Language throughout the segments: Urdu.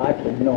8, 9।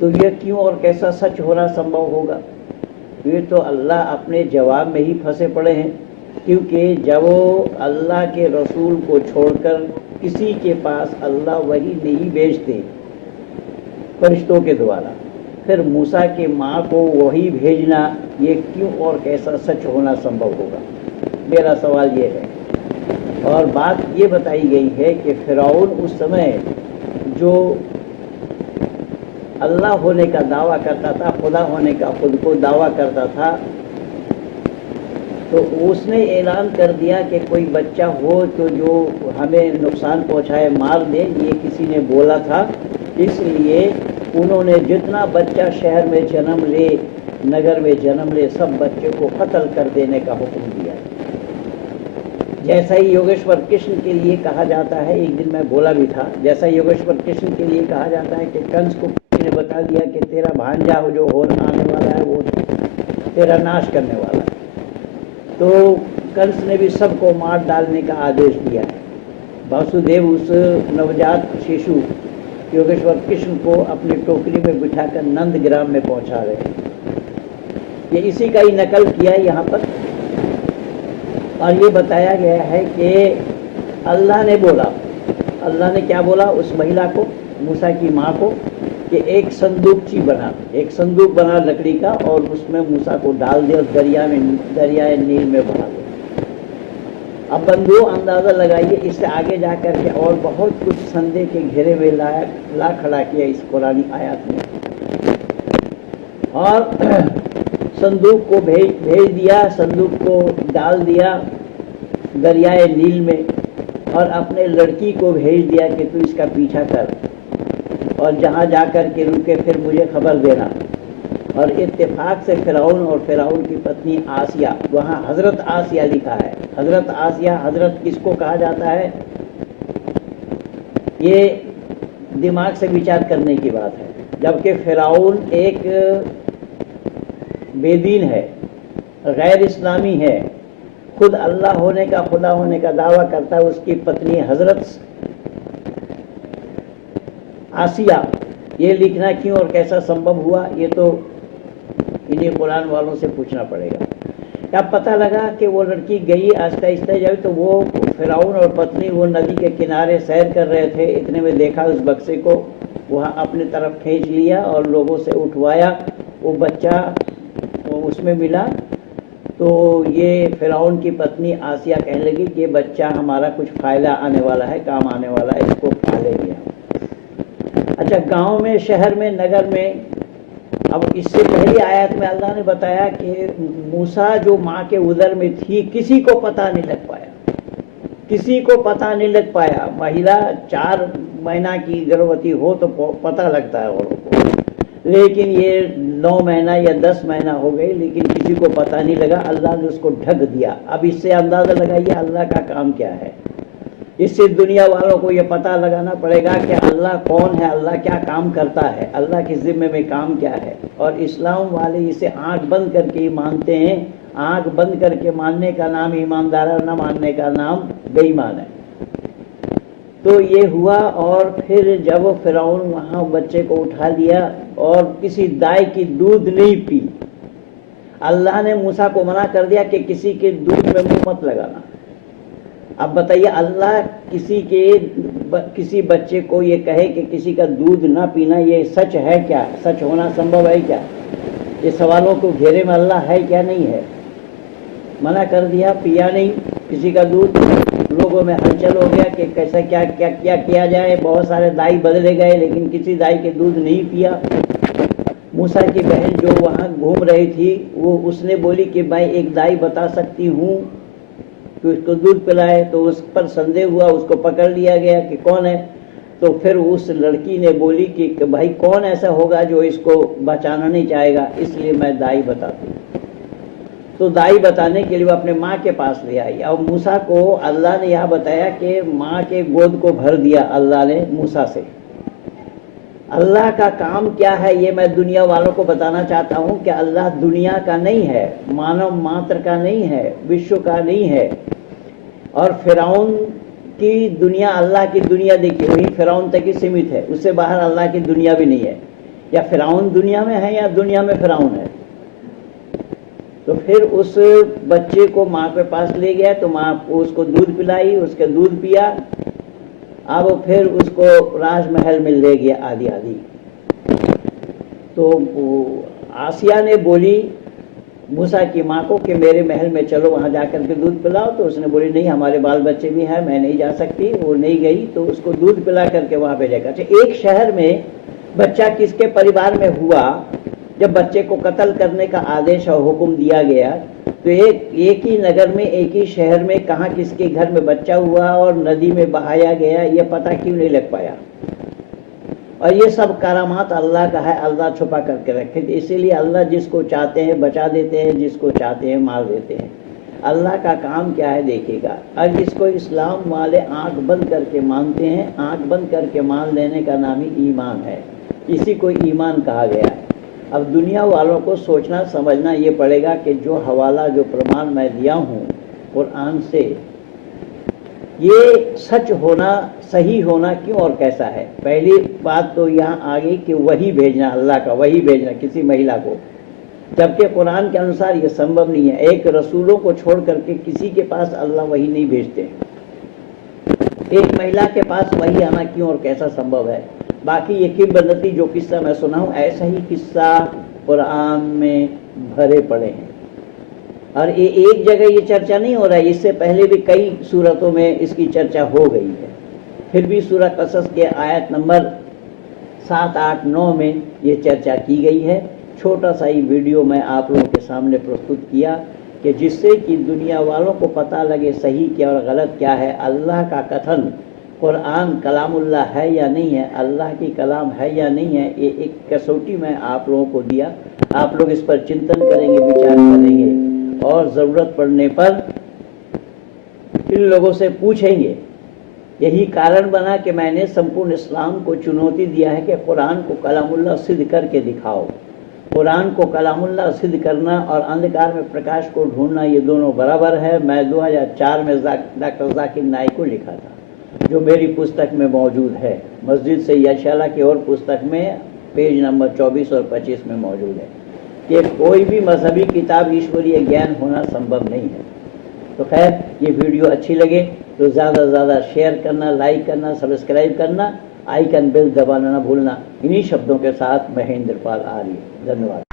تو یہ کیوں اور کیسا سچ ہونا سمبھو ہوگا؟ یہ تو اللہ اپنے جواب میں ہی پھنسے پڑے ہیں، کیونکہ جب وہ اللہ کے رسول کو چھوڑ کر کسی کے پاس اللہ وحی نہیں بھیجتے فرشتوں کے دوارا، پھر موسیٰ کے ماں کو وحی بھیجنا یہ کیوں اور کیسا سچ ہونا سمبھو ہوگا؟ میرا سوال یہ ہے۔ اور بات یہ بتائی گئی ہے کہ فرعون اس سمے جو اللہ ہونے کا دعویٰ کرتا تھا، خدا ہونے کا خود کو دعویٰ کرتا تھا، تو اس نے اعلان کر دیا کہ کوئی بچہ ہو تو جو ہمیں نقصان پہنچائے مار دے، یہ کسی نے بولا تھا، اس لیے انہوں نے جتنا بچہ شہر میں جنم لے، نگر میں جنم لے، سب بچے کو قتل کر دینے کا حکم دیا۔ جیسا ہی یوگیشور کرشن کے لیے کہا جاتا ہے، ایک دن میں بولا بھی تھا، جیسا یوگیشور کرشن کے لیے کہا جاتا ہے کہ کنس کو کسی نے بتا دیا کہ تیرا بھانجا جو ہو آنے والا ہے وہ تیرا ناش کرنے والا ہے، تو کنس نے بھی سب کو مار ڈالنے کا آدیش دیا ہے۔ واسودیو اس نوجات شیشو یوگیشور کرشن کو اپنی ٹوکری میں بٹھا کر نند گرام میں پہنچا رہے ہیں۔ یہ اسی کا ہی نقل کیا یہاں پر، اور یہ بتایا گیا ہے کہ اللہ نے بولا، اللہ نے کیا بولا اس مہیلا کو، موسیٰ کی ماں کو، کہ ایک صندوقچی بنا، ایک صندوق بنا لکڑی کا، اور اس میں موسیٰ کو ڈال دے اور دریائے نیل میں بہا دے۔ اب بندو اندازہ لگائیے، اس سے آگے جا کر کے اور بہت کچھ سندے کے گھیرے میں لا کھڑا کیا اس قرآنی آیات میں، اور صندوق کو بھیج دیا، صندوق کو ڈال دیا دریائے نیل میں، اور اپنے لڑکی کو بھیج دیا کہ تو اس کا پیچھا کر، اور جہاں جا کر کے رکے پھر مجھے خبر دینا۔ اور اتفاق سے فرعون اور فرعون کی پتنی آسیہ، وہاں حضرت آسیہ لکھا ہے، حضرت آسیہ، حضرت کس کو کہا جاتا ہے؟ یہ دماغ سے وچار کرنے کی بات ہے، جبکہ فرعون ایک بے دین ہے، غیر اسلامی ہے، خود اللہ ہونے کا، خدا ہونے کا دعویٰ کرتا ہے۔ اس کی پتنی حضرت آسیہ، یہ لکھنا کیوں اور کیسا سمبھو ہوا، یہ تو انہیں قرآن والوں سے پوچھنا پڑے گا۔ کیا پتہ لگا کہ وہ لڑکی گئی آہستہ آہستہ جب، تو وہ فرعون اور پتنی وہ ندی کے کنارے سیر کر رہے تھے، اتنے میں دیکھا اس بکسے کو، وہاں اپنے طرف کھینچ لیا اور لوگوں سے اٹھوایا، وہ بچہ اس میں ملا، تو یہ فرعون کی پتنی آسیہ کہنے لگی کہ یہ بچہ ہمارا کچھ فائدہ آنے والا ہے، کام آنے والا ہے، اس کو پالے گیا۔ اچھا، گاؤں میں، شہر میں، نگر میں، اب اس سے پہلی آیت میں اللہ نے بتایا کہ موسیٰ جو ماں کے ادر میں تھی، کسی کو پتہ نہیں لگ پایا، کسی کو پتہ نہیں لگ پایا۔ مہیلا 4 مہینہ کی گربوتی ہو تو پتہ لگتا ہے عورتوں کو، لیکن یہ 9 مہینہ یا 10 مہینہ ہو گئے، لیکن کسی کو پتہ نہیں لگا، اللہ نے اس کو ڈھک دیا۔ اب اس سے اندازہ لگائیے اللہ کا کام کیا ہے۔ اس سے دنیا والوں کو یہ پتہ لگانا پڑے گا کہ اللہ کون ہے، اللہ کیا کام کرتا ہے، اللہ کے ذمے میں کام کیا ہے۔ اور اسلام والے اسے آنکھ بند کر کے ہی مانتے ہیں۔ آنکھ بند کر کے ماننے کا نام ایماندار ہے، نہ ماننے کا نام بے ایمان ہے۔ تو یہ ہوا، اور پھر جب فرعون وہاں بچے کو اٹھا لیا اور کسی دائی کی دودھ نہیں پی، اللہ نے موسیٰ کو منع کر دیا کہ کسی کے دودھ میں منہ مت لگانا۔ اب بتائیے، اللہ کسی بچے کو یہ کہے کہ کسی کا دودھ نہ پینا، یہ سچ ہے کیا؟ سچ ہونا سمبھو ہے کیا؟ یہ سوالوں کو گھیرے میں اللہ ہے کیا؟ نہیں ہے۔ منع کر دیا، پیا نہیں کسی کا دودھ۔ لوگوں میں ہلچل ہو گیا کہ کیسا کیا جائے، بہت سارے دائی بدلے گئے، لیکن کسی دائی کے دودھ نہیں پیا۔ موسیٰ کی بہن جو وہاں گھوم رہی تھی، وہ اس نے بولی کہ میں ایک دائی بتا سکتی ہوں کہ اس کو دودھ پلائے، تو اس پر سندے ہوا، اس کو پکڑ لیا گیا کہ کون ہے۔ تو پھر اس لڑکی نے بولی کہ بھائی کون ایسا ہوگا جو اس کو بچانا نہیں چاہے گا، اس لیے میں دائی بتاتی ہوں۔ تو دائی بتانے کے لیے وہ اپنے ماں کے پاس لے آئی، اور موسیٰ کو اللہ نے یہاں بتایا کہ ماں کے گود کو بھر دیا اللہ نے موسیٰ سے۔ اللہ کا کام کیا ہے یہ میں دنیا والوں کو بتانا چاہتا ہوں کہ اللہ دنیا کا نہیں ہے، مانو ماتر کا نہیں ہے، وشو کا نہیں ہے۔ اور فرعون کی دنیا، اللہ کی دنیا دیکھیے، وہی فرعون تک ہی سیمت ہے، اس سے باہر اللہ کی دنیا بھی نہیں ہے۔ یا فرعون دنیا میں ہے یا دنیا میں فرعون ہے؟ تو پھر اس بچے کو ماں کے پاس لے گیا تو ماں اس کو دودھ پلائی، اس کا دودھ پیا، اب پھر اس کو راج محل میں لے گیا آدھی آدھی۔ تو آسیہ نے بولی موسیٰ کی ماں کو کہ میرے محل میں چلو، وہاں جا کر کے دودھ پلاؤ، تو اس نے بولی نہیں ہمارے بال بچے بھی ہیں، میں نہیں جا سکتی، وہ نہیں گئی، تو اس کو دودھ پلا کر کے وہاں پہ لے گا۔ اچھا، ایک شہر میں بچہ کس کے پریوار میں ہوا، جب بچے کو قتل کرنے کا آدیش اور حکم دیا گیا تو ایک ہی نگر میں، ایک ہی شہر میں کہاں کس کے گھر میں بچہ ہوا اور ندی میں بہایا گیا، یہ پتہ کیوں نہیں لگ پایا؟ اور یہ سب کرامات اللہ کا ہے، اللہ چھپا کر کے رکھے، اسی لیے اللہ جس کو چاہتے ہیں بچا دیتے ہیں، جس کو چاہتے ہیں مار دیتے ہیں۔ اللہ کا کام کیا ہے دیکھے گا۔ اور جس کو اسلام والے آنکھ بند کر کے مانتے ہیں، آنکھ بند کر کے مان لینے کا نام ہی ایمان ہے، اسی کو ایمان کہا گیا ہے۔ اب دنیا والوں کو سوچنا سمجھنا یہ پڑے گا کہ جو حوالہ جو پرمان میں دیا ہوں قرآن سے، یہ سچ ہونا، صحیح ہونا کیوں اور کیسا ہے؟ پہلی بات تو یہاں آ گئی کہ وحی بھیجنا، اللہ کا وحی بھیجنا کسی مہیلا کو، جبکہ قرآن کے انوسار یہ سمبھو نہیں ہے۔ ایک رسولوں کو چھوڑ کر کے کسی کے پاس اللہ وحی نہیں بھیجتے، ایک مہیلا کے پاس وحی آنا کیوں اور کیسا سمبھو ہے؟ باقی یہ کبدتی جو قصہ میں سنا ہوں، ایسا ہی قصہ قرآن میں بھرے پڑے ہیں، اور یہ ایک جگہ یہ چرچا نہیں ہو رہا ہے، اس سے پہلے بھی کئی صورتوں میں اس کی چرچا ہو گئی ہے۔ پھر بھی سورہ قصص کے آیت نمبر 7، 8، 9 میں یہ چرچا کی گئی ہے۔ چھوٹا سا ہی ویڈیو میں آپ لوگوں کے سامنے پرستت کیا کہ جس سے کہ دنیا والوں کو پتہ لگے صحیح کیا اور غلط کیا ہے۔ اللہ کا کتھن قرآن کلام اللہ ہے یا نہیں ہے، اللہ کی کلام ہے یا نہیں ہے، یہ ایک کسوٹی میں آپ لوگوں کو دیا۔ آپ لوگ اس پر چنتن کریں گے، وچار کریں گے، اور ضرورت پڑنے پر ان لوگوں سے پوچھیں گے۔ یہی کارن بنا کہ میں نے سمپورن اسلام کو چنوتی دیا ہے کہ قرآن کو کلام اللہ سدھ کر کے دکھاؤ۔ قرآن کو کلام اللہ سدھ کرنا اور اندھکار میں پرکاش کو ڈھونڈنا، یہ دونوں برابر ہے۔ میں 2004 میں ڈاکٹر ذاکر نائک کو لکھا تھا، جو میری پستک میں موجود ہے، مسجد سے یشالہ کی اور پستک میں پیج نمبر 24 اور 25 میں موجود ہے کہ کوئی بھی مذہبی کتاب ایشوریہ گیان ہونا سمبھو نہیں ہے۔ تو خیر، یہ ویڈیو اچھی لگے تو زیادہ سے زیادہ شیئر کرنا، لائک کرنا، سبسکرائب کرنا، آئیکن بیل دبانا نہ بھولنا۔ انہی شبدوں کے ساتھ مہیندر پال آریہ، دھنیہ واد۔